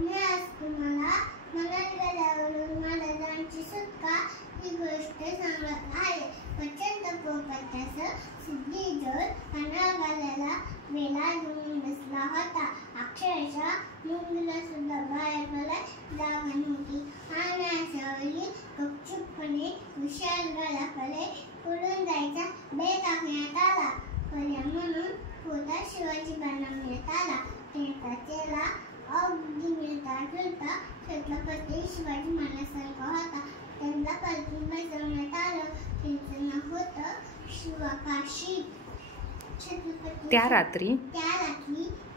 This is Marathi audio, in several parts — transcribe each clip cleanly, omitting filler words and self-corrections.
मी आज तुम्हाला मनगडावरून महाराजांची सुटका ही गोष्ट सांगत आहे. प्रचंड पोपटासह सिद्धीजवळ पन्हाळगडाला वेढा घेऊन बसला होता. अक्षरशः मुंगीला सुद्धा बाहेर पडायला जागा नव्हती आणि अशा वेळी गपचूपपणे विशाळगडाकडे पळून जायचा बेत आखण्यात आला. पर्याय म्हणून होता शिवाजी बनवण्यात आला. त्याला अगदी मिळता जुळता छत्रपती शिवाजी महाराजांसारखा होता. त्यांना परतून बसवण्यात आलं. त्यांचं नाव होतं शिवकाशी. त्या रात्री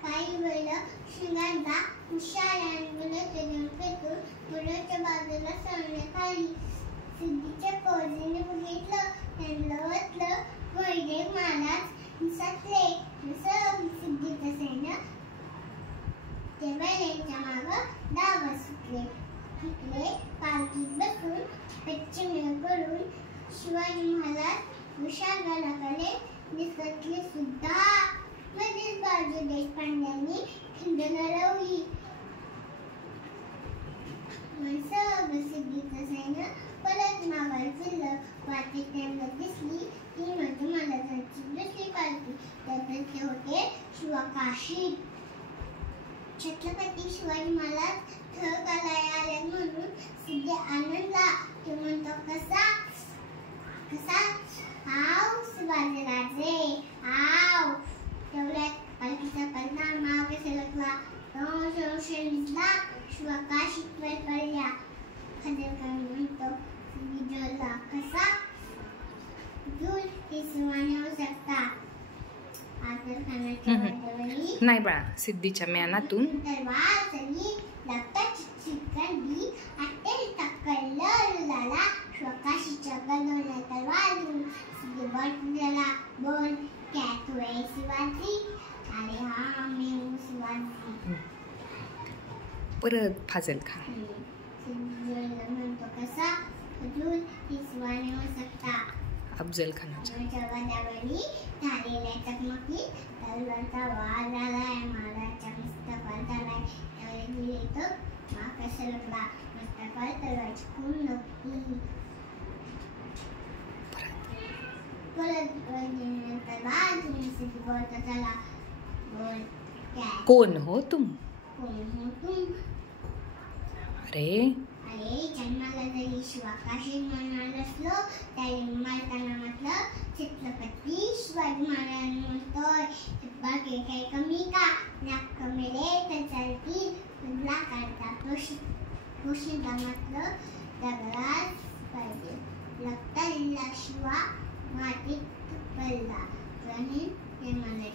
काही वेळ शिंगांचा विशाळांगले पेटून पुढच्या बाजूला सोडण्यात आली. सिद्धीच्या फौजेने बघितलं, त्यांना वाटलं म्हणजे महाराज निसटले. सिद्धीचं सैन्य तेव्हा त्यांच्या मागं धावत सुटले. पालखीत बसून पश्चिमेकडून शिवाजी महाराज विशाळगडाकडे निसटले सुद्धा. मध्येच बाळजी देशपांड्यांनी खिंड लढवली. सिद्धीचं सैन्य परत मागायला फिरलं. वाटेत त्यांना दिसली ती म्हणजे महाराजांची दुसरी पालखी. त्यातच ते होते शिवकाशी. छत्रपती शिवाजी महाराज थळकाला आले म्हणून सिद्धी आनंदला. तो म्हणतो कसा आव शिवाजीराजे आव. तेवढ्यात पालखीचा पल्ला मागे सरकला. दिसला शिवकाशीत वर पडल्या. खांदेकर म्हणतो सिद्धीजवळला कसा दूर ते शिवाने होऊ शकता. नाही बाळा, सिद्धीच्या म्यानातून तलवार चली रक्ताची चिकटली. अट्टेल टक्करला शिवकाशीच्या गळ्याला तलवार घेऊन सिद्धी बोलला बोल क्या तू है शिवाजी. अरे हा मी हूँ शिवाजी. परत फाजल खान म्हणतो कसा दूर ते शिवाने होऊ शकता. अफजल खानाच्या जवानावरी झालेल्या चकमकीत तलवारचा वार झालाय. महाराजच्या मस्तकावर झालाय. त्यावेळी येतो मागे सरकला. मस्तकावर तलवारची खून नव्हती. परत तलवार तुम्ही सिद्धी बोलता चला बोल काय कोण हो तुम. अरे जन्माला जरी शिवकाशी म्हणणार असलो तरी मला म्हटलं छत्रपती शिवाजी महाराज म्हणतोय. बाकी काही कमी का नाक मेले तर चालती. तुला काढता पोषिता म्हटलं दगडात पाहिजे. लागता शिवा मातीत पडला. म्हणून ते मला